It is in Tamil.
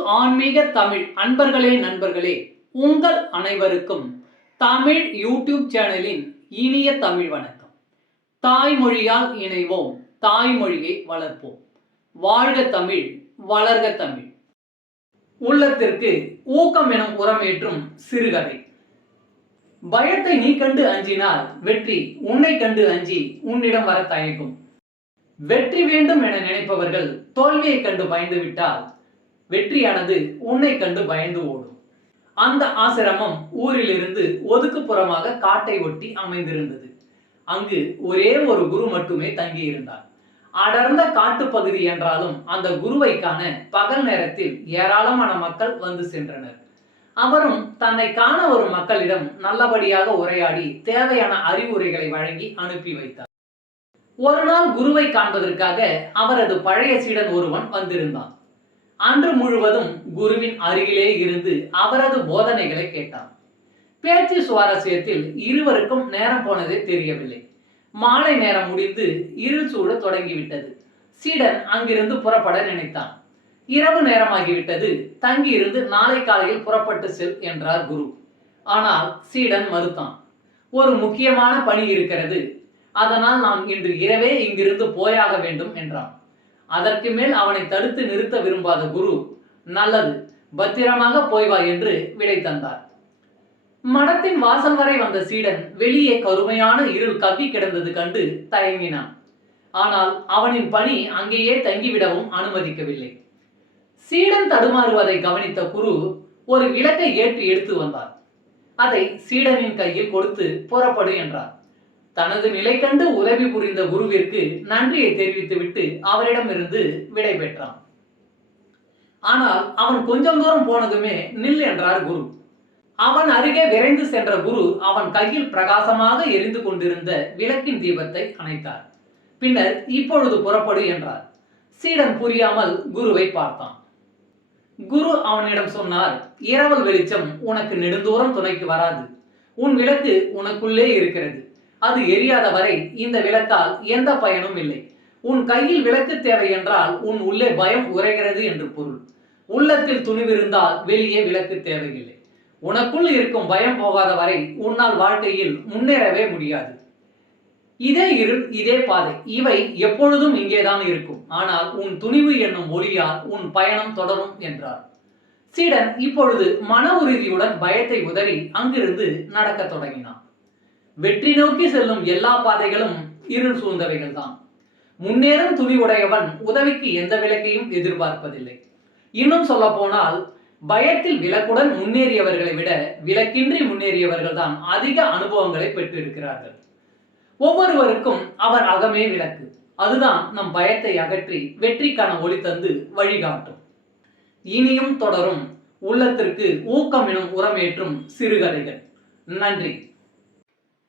ஆன்மீக தமிழ் அன்பர்களே நண்பர்களே உங்கள் அனைவருக்கும் தமிழ் யூடியூப் சேனலின் இனிய தமிழ் வணக்கம். தாய்மொழியால் இணைவோம் தாய்மொழியை வளர்ப்போம். வாழ்க தமிழ் வளர்க தமிழ். உள்ளத்திற்கு ஊக்கம் எனும் உரமேற்றும் சிறுகதை. பயத்தை நீ கண்டு அஞ்சினால் வெற்றி உன்னை கண்டு அஞ்சி உன்னிடம் வர தயங்கும். வெற்றி வேண்டும் என நினைப்பவர்கள் தோல்வியை கண்டு பயந்து விட்டால் வெற்றியானது உன்னை கண்டு பயந்து ஓடும். அந்த ஆசிரமம் ஊரிலிருந்து ஒதுக்குப்புறமாக காட்டை ஒட்டி அமைந்திருந்தது. அங்கு ஒரே ஒரு குரு மட்டுமே தங்கியிருந்தார். அடர்ந்த காட்டுப்பகுதி என்றாலும் அந்த குருவை காண பகல் நேரத்தில் ஏராளமான மக்கள் வந்து சென்றனர். அவரும் தன்னை காண வரும் மக்களிடம் நல்லபடியாக உரையாடி தேவையான அறிவுரைகளை வழங்கி அனுப்பி வைத்தார். ஒரு நாள் குருவை காண்பதற்காக அவரது பழைய சீடன் ஒருவன் வந்திருந்தான். அன்று முழுவதும் குருவின் அருகிலே இருந்து அவரது போதனைகளை கேட்டான். பேச்சு சுவாரஸ்யத்தில் இருவருக்கும் நேரம் போனதே தெரியவில்லை. மாலை நேரம் முடிந்து இருள் சூழ தொடங்கிவிட்டது. சீடன் அங்கிருந்து புறப்பட நினைத்தான். இரவு நேரமாகிவிட்டது. தங்கியிருந்து நாளை காலையில் புறப்பட்டு செல் என்றார் குரு. ஆனால் சீடன் மறுத்தான். ஒரு முக்கியமான பணி இருக்கிறது. அதனால் நான் இன்று இரவே இங்கிருந்து போயாக வேண்டும் என்றான். அதற்கு மேல் அவனை தடுத்து நிறுத்த விரும்பாத குரு நல்லது பத்திரமாக போய் வா என்று விடை தந்தார். மடத்தின் வாசல் வரை வந்த சீடன் வெளியே கருமையான இருள் கவ்வி கிடந்தது கண்டு தயங்கினான். ஆனால் அவனின் பணி அங்கேயே தங்கிவிடவும் அனுமதிக்கவில்லை. சீடன் தடுமாறுவதை கவனித்த குரு ஒரு விளக்கை ஏற்றி எடுத்து வந்தார். அதை சீடனின் கையில் கொடுத்து புறப்படு என்றார். தனது நிலை கண்டு உதவி புரிந்த குருவிற்கு நன்றியை தெரிவித்துவிட்டு அவரிடமிருந்து விடை பெற்றான். ஆனால் அவன் கொஞ்சம் தூரம் போனதுமே நில் என்றார் குரு. அவன் அருகே விரைந்து சென்ற குரு அவன் கையில் பிரகாசமாக எரிந்து கொண்டிருந்த விளக்கின் தீபத்தை அணைத்தார். பின்னர் இப்பொழுது புறப்படு என்றார். சீடன் புரியாமல் குருவை பார்த்தான். குரு அவனிடம் சொன்னார் இரவல் வெளிச்சம் உனக்கு நெடுந்தூரம் துணைக்கு வராது. உன் விளக்கு உனக்குள்ளே இருக்கிறது. அது எரியாத வரை இந்த விளக்கால் எந்த பயனும் இல்லை. உன் கையில் விளக்கு தேவை என்றால் உன் உள்ளே பயம் உரைகிறது என்று பொருள். உள்ளத்தில் துணிவிருந்தால் வெளியே விளக்கு தேவையில்லை. உனக்குள் இருக்கும் பயம் போகாத வரை உன்னால் வாழ்க்கையில் முன்னேறவே முடியாது. இதே இருள் இதே பாதை. இவை எப்பொழுதும் இங்கேதான் இருக்கும். ஆனால் உன் துணிவு என்னும் ஒளியால் உன் பயணம் தொடரும் என்றார். சீடன் இப்பொழுது மன உறுதியுடன் பயத்தை உதறி அங்கிருந்து நடக்கத் தொடங்கினான். வெற்றி நோக்கி செல்லும் எல்லா பாதைகளும் இருள் சூழ்ந்தவைகள் தான் முன்னேறும் துணி உடையவன் உதவிக்கு எந்த விலக்கையும் எதிர்பார்ப்பதில்லை. இன்னும் சொல்ல போனால் பயத்தில் விலக்குடன் முன்னேறியவர்களை விட விலக்கின்றி முன்னேறியவர்கள் தான் அதிக அனுபவங்களை பெற்றிருக்கிறார்கள். ஒவ்வொருவருக்கும் அவர் அகமே விளக்கு. அதுதான் நம் பயத்தை அகற்றி வெற்றிக்கான ஒளி தந்து வழிகாட்டும். இனியும் தொடரும் உள்ளத்திற்கு ஊக்கம் எனும் உரமேற்றும் சிறுகதைகள். நன்றி.